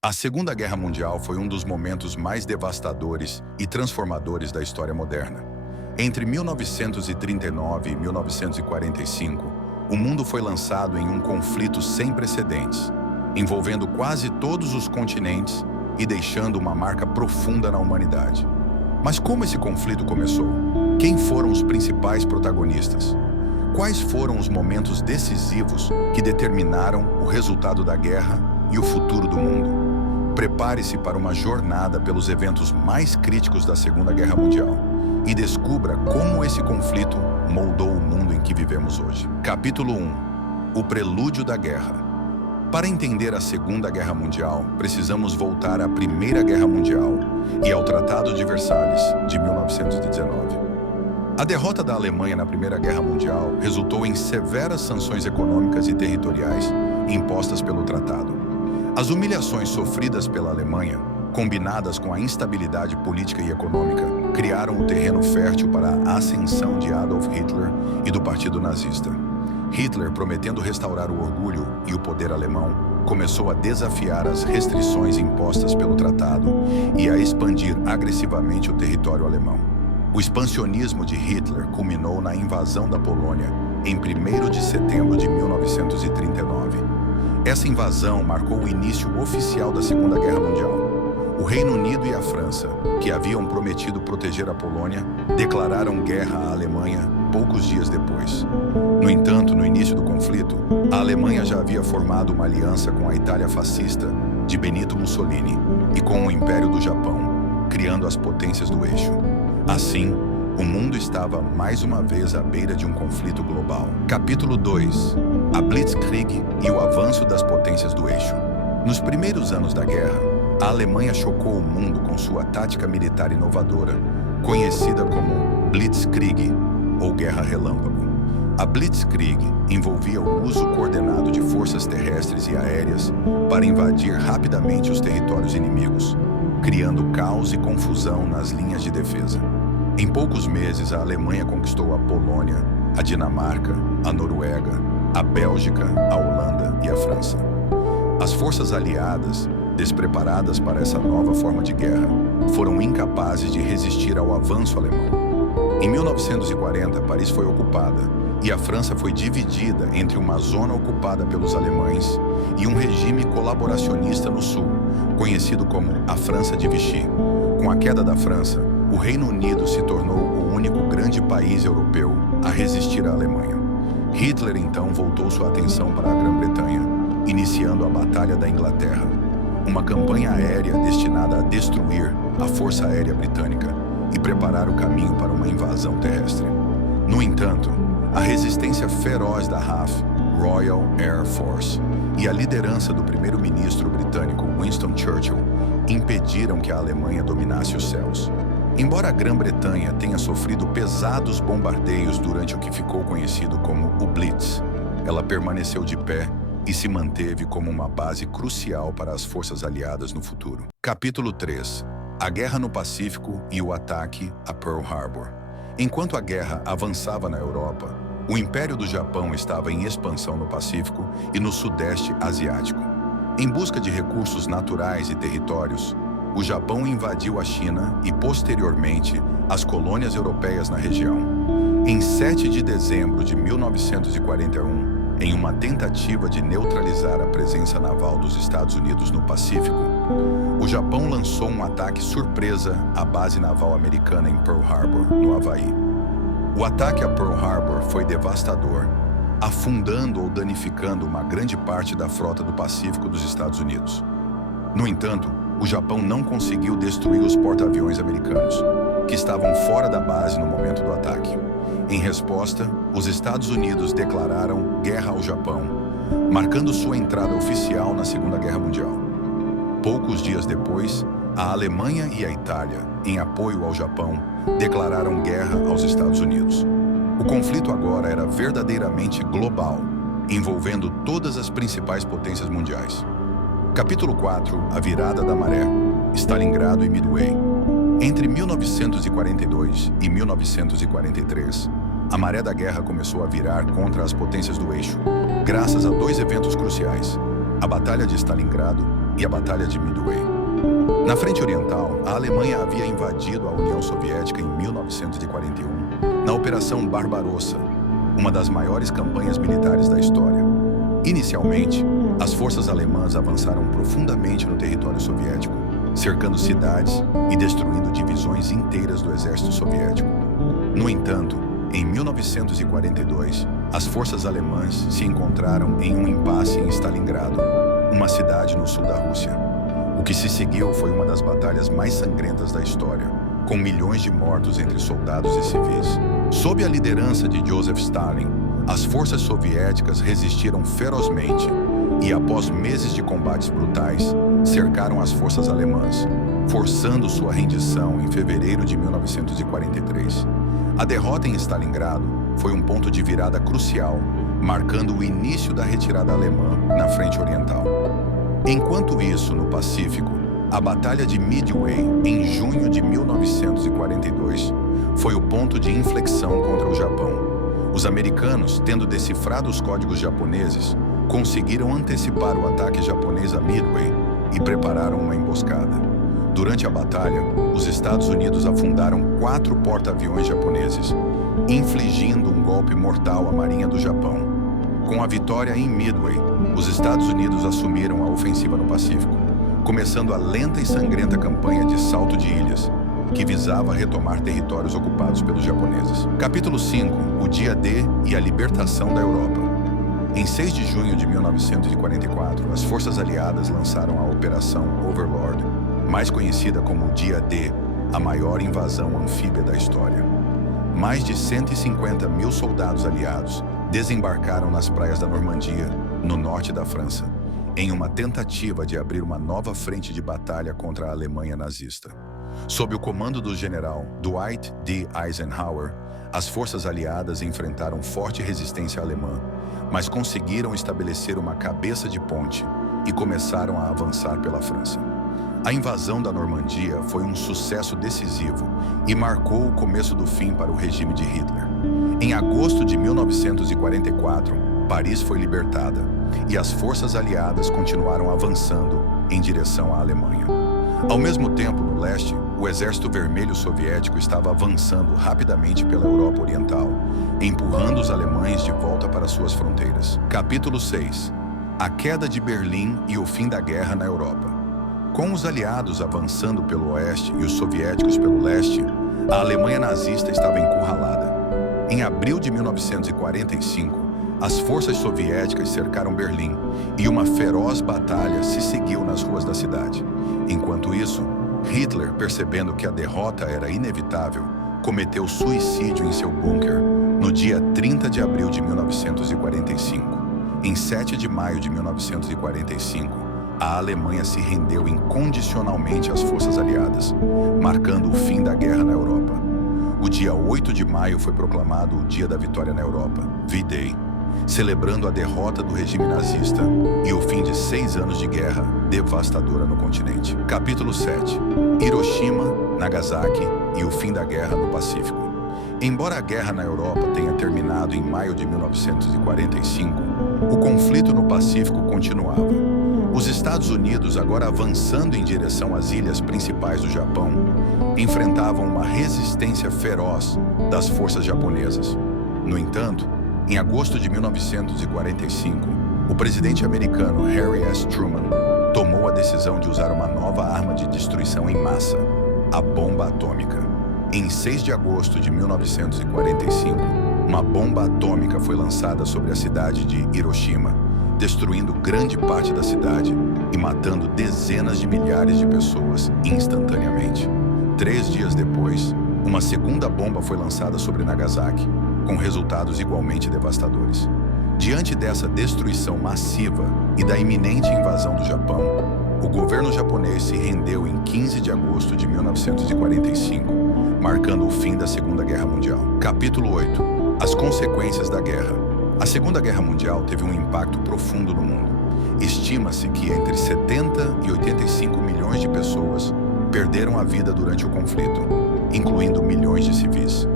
A Segunda Guerra Mundial foi um dos momentos mais devastadores e transformadores da história moderna. Entre 1939 e 1945, o mundo foi lançado em um conflito sem precedentes, envolvendo quase todos os continentes e deixando uma marca profunda na humanidade. Mas como esse conflito começou? Quem foram os principais protagonistas? Quais foram os momentos decisivos que determinaram o resultado da guerra e o futuro do mundo? Prepare-se para uma jornada pelos eventos mais críticos da Segunda Guerra Mundial e descubra como esse conflito moldou o mundo em que vivemos hoje. Capítulo 1. O prelúdio da guerra. Para entender a Segunda Guerra Mundial, precisamos voltar à Primeira Guerra Mundial e ao Tratado de Versalhes, de 1919. A derrota da Alemanha na Primeira Guerra Mundial resultou em severas sanções econômicas e territoriais impostas pelo tratado. As humilhações sofridas pela Alemanha, combinadas com a instabilidade política e econômica, criaram o terreno fértil para a ascensão de Adolf Hitler e do Partido Nazista. Hitler, prometendo restaurar o orgulho e o poder alemão, começou a desafiar as restrições impostas pelo tratado e a expandir agressivamente o território alemão. O expansionismo de Hitler culminou na invasão da Polônia em 1º de setembro de 1939. Essa invasão marcou o início oficial da Segunda Guerra Mundial. O Reino Unido e a França, que haviam prometido proteger a Polônia, declararam guerra à Alemanha poucos dias depois. No entanto, no início do conflito, a Alemanha já havia formado uma aliança com a Itália fascista de Benito Mussolini e com o Império do Japão, criando as potências do eixo. Assim, o mundo estava mais uma vez à beira de um conflito global. Capítulo 2. A Blitzkrieg e o avanço das potências do eixo. Nos primeiros anos da guerra, a Alemanha chocou o mundo com sua tática militar inovadora, conhecida como Blitzkrieg, ou Guerra Relâmpago. A Blitzkrieg envolvia o uso coordenado de forças terrestres e aéreas para invadir rapidamente os territórios inimigos, criando caos e confusão nas linhas de defesa. Em poucos meses, a Alemanha conquistou a Polônia, a Dinamarca, a Noruega, a Bélgica, a Holanda e a França. As forças aliadas, despreparadas para essa nova forma de guerra, foram incapazes de resistir ao avanço alemão. Em 1940, Paris foi ocupada e a França foi dividida entre uma zona ocupada pelos alemães e um regime colaboracionista no sul, conhecido como a França de Vichy. Com a queda da França, o Reino Unido se tornou o único grande país europeu a resistir à Alemanha. Hitler então voltou sua atenção para a Grã-Bretanha, iniciando a Batalha da Inglaterra, uma campanha aérea destinada a destruir a Força Aérea Britânica e preparar o caminho para uma invasão terrestre. No entanto, a resistência feroz da RAF, Royal Air Force, e a liderança do primeiro-ministro britânico Winston Churchill impediram que a Alemanha dominasse os céus. Embora a Grã-Bretanha tenha sofrido pesados bombardeios durante o que ficou conhecido como o Blitz, ela permaneceu de pé e se manteve como uma base crucial para as forças aliadas no futuro. Capítulo 3. A Guerra no Pacífico e o ataque a Pearl Harbor. Enquanto a guerra avançava na Europa, o Império do Japão estava em expansão no Pacífico e no Sudeste Asiático. Em busca de recursos naturais e territórios, o Japão invadiu a China e, posteriormente, as colônias europeias na região. Em 7 de dezembro de 1941, em uma tentativa de neutralizar a presença naval dos Estados Unidos no Pacífico, o Japão lançou um ataque surpresa à base naval americana em Pearl Harbor, no Havaí. O ataque a Pearl Harbor foi devastador, afundando ou danificando uma grande parte da frota do Pacífico dos Estados Unidos. No entanto, o Japão não conseguiu destruir os porta-aviões americanos, que estavam fora da base no momento do ataque. Em resposta, os Estados Unidos declararam guerra ao Japão, marcando sua entrada oficial na Segunda Guerra Mundial. Poucos dias depois, a Alemanha e a Itália, em apoio ao Japão, declararam guerra aos Estados Unidos. O conflito agora era verdadeiramente global, envolvendo todas as principais potências mundiais. Capítulo 4. A Virada da Maré. Stalingrado e Midway. Entre 1942 e 1943, a maré da guerra começou a virar contra as potências do eixo, graças a 2 eventos cruciais: a Batalha de Stalingrado e a Batalha de Midway. Na frente oriental, a Alemanha havia invadido a União Soviética em 1941, na Operação Barbarossa, uma das maiores campanhas militares da história. Inicialmente, as forças alemãs avançaram profundamente no território soviético, cercando cidades e destruindo divisões inteiras do exército soviético. No entanto, em 1942, as forças alemãs se encontraram em um impasse em Stalingrado, uma cidade no sul da Rússia. O que se seguiu foi uma das batalhas mais sangrentas da história, com milhões de mortos entre soldados e civis. Sob a liderança de Joseph Stalin, as forças soviéticas resistiram ferozmente e, após meses de combates brutais, cercaram as forças alemãs, forçando sua rendição em fevereiro de 1943. A derrota em Stalingrado foi um ponto de virada crucial, marcando o início da retirada alemã na frente oriental. Enquanto isso, no Pacífico, a Batalha de Midway, em junho de 1942, foi o ponto de inflexão contra o Japão. Os americanos, tendo decifrado os códigos japoneses, conseguiram antecipar o ataque japonês a Midway e prepararam uma emboscada. Durante a batalha, os Estados Unidos afundaram 4 porta-aviões japoneses, infligindo um golpe mortal à Marinha do Japão. Com a vitória em Midway, os Estados Unidos assumiram a ofensiva no Pacífico, começando a lenta e sangrenta campanha de Salto de Ilhas, que visava retomar territórios ocupados pelos japoneses. Capítulo 5. O Dia D e a libertação da Europa. Em 6 de junho de 1944, as forças aliadas lançaram a Operação Overlord, mais conhecida como o Dia D, a maior invasão anfíbia da história. Mais de 150 mil soldados aliados desembarcaram nas praias da Normandia, no norte da França, em uma tentativa de abrir uma nova frente de batalha contra a Alemanha nazista. Sob o comando do general Dwight D. Eisenhower, as forças aliadas enfrentaram forte resistência alemã, mas conseguiram estabelecer uma cabeça de ponte e começaram a avançar pela França. A invasão da Normandia foi um sucesso decisivo e marcou o começo do fim para o regime de Hitler. Em agosto de 1944, Paris foi libertada e as forças aliadas continuaram avançando em direção à Alemanha. Ao mesmo tempo, no leste, o Exército Vermelho Soviético estava avançando rapidamente pela Europa Oriental, empurrando os alemães de volta para suas fronteiras. Capítulo 6. A queda de Berlim e o fim da guerra na Europa. Com os aliados avançando pelo oeste e os soviéticos pelo leste, a Alemanha nazista estava encurralada. Em abril de 1945, as forças soviéticas cercaram Berlim e uma feroz batalha se seguiu nas ruas da cidade. Enquanto isso, Hitler, percebendo que a derrota era inevitável, cometeu suicídio em seu bunker no dia 30 de abril de 1945. Em 7 de maio de 1945, a Alemanha se rendeu incondicionalmente às forças aliadas, marcando o fim da guerra na Europa. O dia 8 de maio foi proclamado o Dia da Vitória na Europa, V-Day, celebrando a derrota do regime nazista e o fim de 6 anos de guerra devastadora no continente. Capítulo 7. Hiroshima, Nagasaki e o fim da guerra no Pacífico. Embora a guerra na Europa tenha terminado em maio de 1945, o conflito no Pacífico continuava. Os Estados Unidos, agora avançando em direção às ilhas principais do Japão, enfrentavam uma resistência feroz das forças japonesas. No entanto, em agosto de 1945, o presidente americano Harry S. Truman tomou a decisão de usar uma nova arma de destruição em massa, a bomba atômica. Em 6 de agosto de 1945, uma bomba atômica foi lançada sobre a cidade de Hiroshima, destruindo grande parte da cidade e matando dezenas de milhares de pessoas instantaneamente. 3 dias depois, uma segunda bomba foi lançada sobre Nagasaki, com resultados igualmente devastadores. Diante dessa destruição massiva e da iminente invasão do Japão, o governo japonês se rendeu em 15 de agosto de 1945, marcando o fim da Segunda Guerra Mundial. Capítulo 8. As consequências da guerra. A Segunda Guerra Mundial teve um impacto profundo no mundo. Estima-se que entre 70 e 85 milhões de pessoas perderam a vida durante o conflito, incluindo milhões de civis.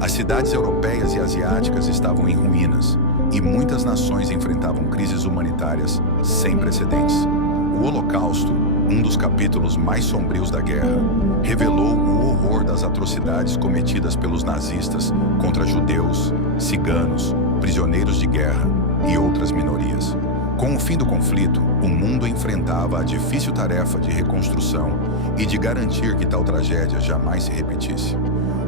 As cidades europeias e asiáticas estavam em ruínas e muitas nações enfrentavam crises humanitárias sem precedentes. O Holocausto, um dos capítulos mais sombrios da guerra, revelou o horror das atrocidades cometidas pelos nazistas contra judeus, ciganos, prisioneiros de guerra e outras minorias. Com o fim do conflito, o mundo enfrentava a difícil tarefa de reconstrução e de garantir que tal tragédia jamais se repetisse.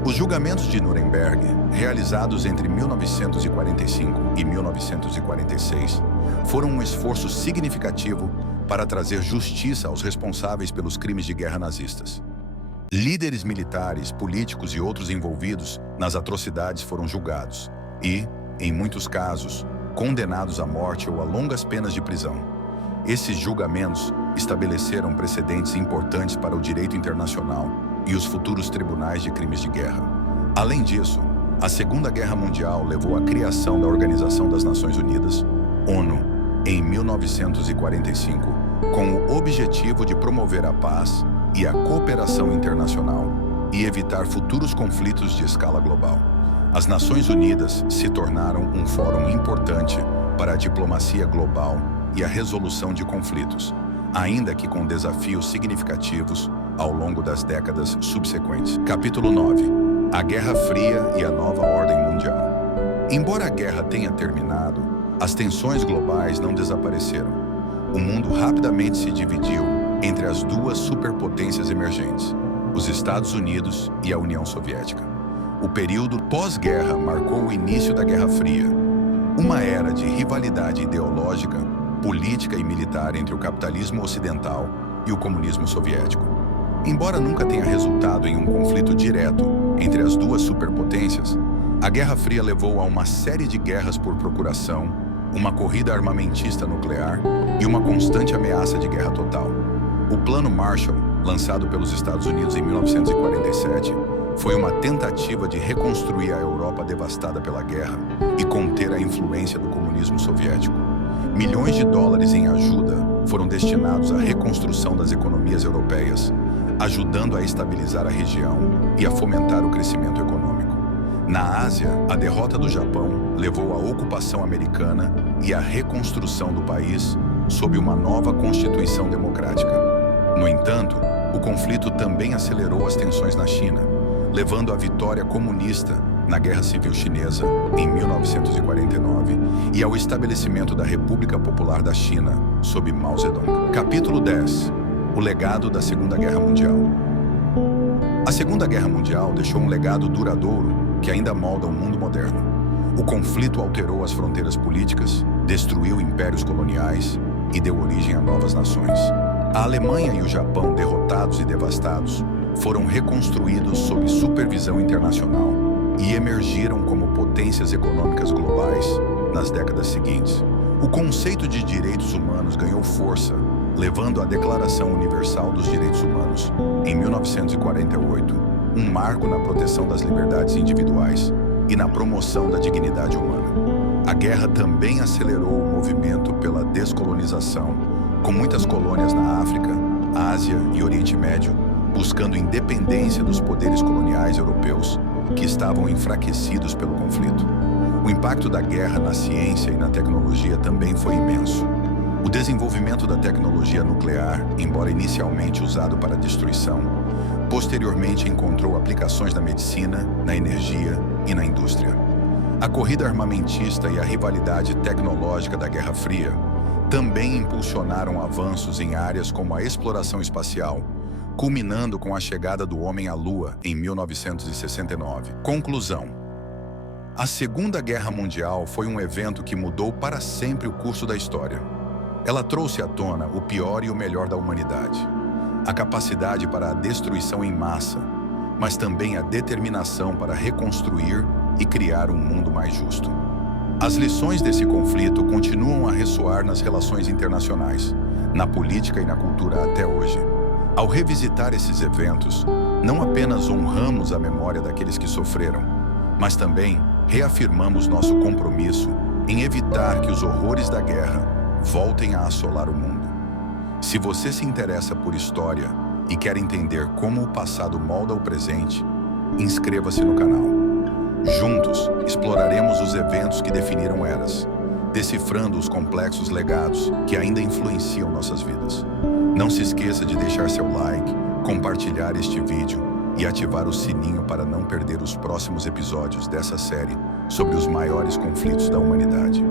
Os julgamentos de Nuremberg, realizados entre 1945 e 1946, foram um esforço significativo para trazer justiça aos responsáveis pelos crimes de guerra nazistas. Líderes militares, políticos e outros envolvidos nas atrocidades foram julgados e, em muitos casos, condenados à morte ou a longas penas de prisão. Esses julgamentos estabeleceram precedentes importantes para o direito internacional e os futuros tribunais de crimes de guerra. Além disso, a Segunda Guerra Mundial levou à criação da Organização das Nações Unidas, ONU, em 1945, com o objetivo de promover a paz e a cooperação internacional e evitar futuros conflitos de escala global. As Nações Unidas se tornaram um fórum importante para a diplomacia global e a resolução de conflitos, ainda que com desafios significativos ao longo das décadas subsequentes. Capítulo 9. A Guerra Fria e a Nova Ordem Mundial. Embora a guerra tenha terminado, as tensões globais não desapareceram. O mundo rapidamente se dividiu entre as duas superpotências emergentes, os Estados Unidos e a União Soviética. O período pós-guerra marcou o início da Guerra Fria, uma era de rivalidade ideológica, política e militar entre o capitalismo ocidental e o comunismo soviético. Embora nunca tenha resultado em um conflito direto entre as duas superpotências, a Guerra Fria levou a uma série de guerras por procuração, uma corrida armamentista nuclear e uma constante ameaça de guerra total. O Plano Marshall, lançado pelos Estados Unidos em 1947, foi uma tentativa de reconstruir a Europa devastada pela guerra e conter a influência do comunismo soviético. Milhões de dólares em ajuda foram destinados à reconstrução das economias europeias, ajudando a estabilizar a região e a fomentar o crescimento econômico. Na Ásia, a derrota do Japão levou à ocupação americana e à reconstrução do país sob uma nova Constituição democrática. No entanto, o conflito também acelerou as tensões na China, levando à vitória comunista na Guerra Civil Chinesa em 1949 e ao estabelecimento da República Popular da China sob Mao Zedong. Capítulo 10. O legado da Segunda Guerra Mundial. A Segunda Guerra Mundial deixou um legado duradouro que ainda molda o mundo moderno. O conflito alterou as fronteiras políticas, destruiu impérios coloniais e deu origem a novas nações. A Alemanha e o Japão, derrotados e devastados, foram reconstruídos sob supervisão internacional e emergiram como potências econômicas globais nas décadas seguintes. O conceito de direitos humanos ganhou força, levando à Declaração Universal dos Direitos Humanos, em 1948, um marco na proteção das liberdades individuais e na promoção da dignidade humana. A guerra também acelerou o movimento pela descolonização, com muitas colônias na África, Ásia e Oriente Médio, buscando independência dos poderes coloniais europeus que estavam enfraquecidos pelo conflito. O impacto da guerra na ciência e na tecnologia também foi imenso. O desenvolvimento da tecnologia nuclear, embora inicialmente usado para destruição, posteriormente encontrou aplicações na medicina, na energia e na indústria. A corrida armamentista e a rivalidade tecnológica da Guerra Fria também impulsionaram avanços em áreas como a exploração espacial, culminando com a chegada do homem à Lua em 1969. Conclusão: a Segunda Guerra Mundial foi um evento que mudou para sempre o curso da história. Ela trouxe à tona o pior e o melhor da humanidade, a capacidade para a destruição em massa, mas também a determinação para reconstruir e criar um mundo mais justo. As lições desse conflito continuam a ressoar nas relações internacionais, na política e na cultura até hoje. Ao revisitar esses eventos, não apenas honramos a memória daqueles que sofreram, mas também reafirmamos nosso compromisso em evitar que os horrores da guerra voltem a assolar o mundo. Se você se interessa por história e quer entender como o passado molda o presente, inscreva-se no canal. Juntos, exploraremos os eventos que definiram eras, decifrando os complexos legados que ainda influenciam nossas vidas. Não se esqueça de deixar seu like, compartilhar este vídeo e ativar o sininho para não perder os próximos episódios dessa série sobre os maiores conflitos da humanidade.